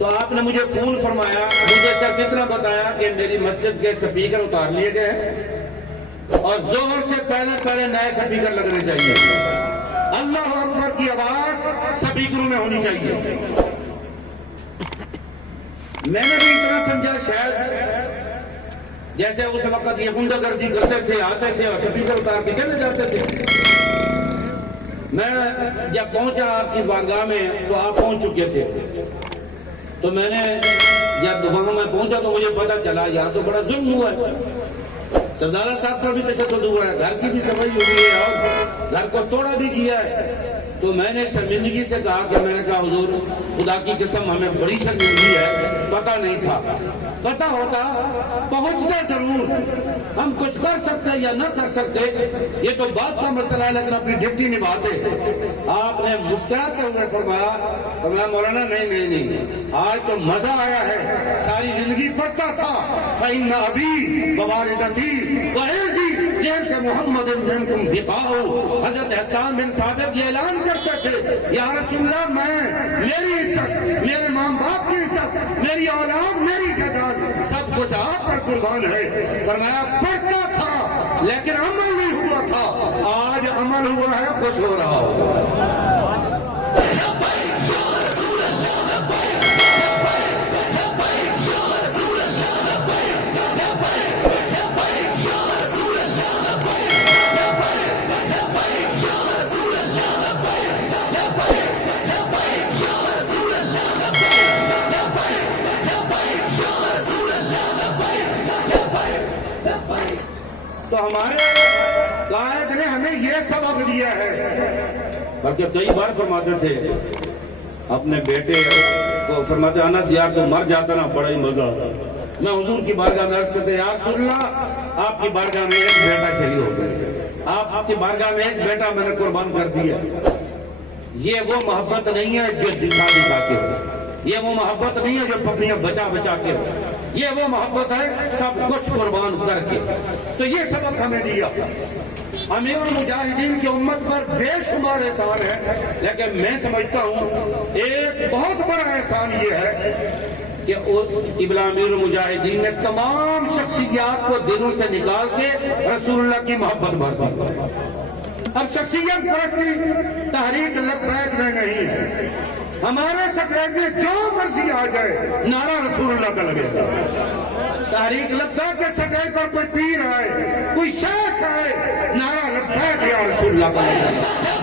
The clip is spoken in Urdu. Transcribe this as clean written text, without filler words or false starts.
تو آپ نے مجھے فون فرمایا، مجھے صرف اتنا بتایا کہ میری مسجد کے سپیکر اتار لیے گئے ہیں اور ظہر سے پہلے نئے سپیکر لگنے چاہیے۔ اللہ اکبر کی آواز سپیکروں میں ہونی چاہیے۔ میں نے بھی اتنا سمجھا شاید جیسے اس وقت یہ غنڈہ گردی کرتے تھے، آتے تھے اور سپیکر اتار کے چلے جاتے تھے۔ میں جب پہنچا آپ کی بارگاہ میں تو آپ پہنچ چکے تھے، تو میں نے جب وہاں میں پہنچا تو مجھے پتا چلا یہاں تو بڑا ظلم ہوا ہے، سردارہ صاحب پر بھی تشدد ہوا ہے، گھر کی بھی صفائی ہوئی ہے اور گھر کو توڑا بھی کیا ہے۔ تو میں نے شرمندگی سے کہا کہ میں نے کہا حضور خدا کی قسم ہمیں بڑی شرمندگی ہے، پتہ نہیں تھا، پتہ ہوتا پہنچتا ضرور، ہم کچھ کر سکتے یا نہ کر سکتے یہ تو بات کا مسئلہ ہے، لیکن اپنی ڈیوٹی نبھاتے۔ آپ نے مسکراتے ہوئے فرمایا مولانا نہیں، آج تو مزہ آیا ہے، ساری زندگی پڑھتا تھا فَإِنَّ أَبِي وَوَالِدَتِي وَعِرْضِي کہ محمد منکم فقاء۔ حضرت حسان بن ثابت یہ اعلان کرتے تھے یا رسول اللہ میری عزت، میرے ماں باپ کی عزت، میری اولاد، میری جائیداد سب کچھ آپ پر قربان ہے۔ فرمایا پڑھتا تھا لیکن عمل نہیں ہوا تھا، آج عمل ہوا ہے، خوش ہو رہا ہو۔ تو ہمارے قائد نے ہمیں یہ سبق دیا ہے، بلکہ کئی بار فرماتے تھے اپنے بیٹے کو، فرماتے انس یار تو مر جاتا نا بڑا ہی مزہ۔ میں حضور کی بارگاہ میں عرض کرتے یا رسول اللہ آپ کی بارگاہ میں ایک بیٹا شہید ہو گیا، آپ کی بارگاہ میں ایک بیٹا میں نے قربان کر دیا۔ یہ وہ محبت نہیں ہے جو دکھا کے ہو، یہ وہ محبت نہیں ہے جو پپیاں بچا کے ہو، یہ وہ محبت ہے سب کچھ قربان کر کے۔ تو یہ سبق ہمیں دیا۔ امیر المجاہدین کی امت پر بے شمار احسان ہے، لیکن میں سمجھتا ہوں ایک بہت بڑا احسان یہ ہے کہ قبلہ امیر المجاہدین نے تمام شخصیات کو دلوں سے نکال کے رسول اللہ کی محبت بھر دی۔ اب شخصیت پرستی تحریک لبیک میں نہیں ہے، ہمارے سکریٹ میں جو مرضی آ جائے نعرہ رسول اللہ کا لگے گا۔ تحریک لبیک کے سکریٹ پر کوئی پیر آئے، کوئی شیخ آئے، نعرہ لبیک یا رسول اللہ کا لگے گا۔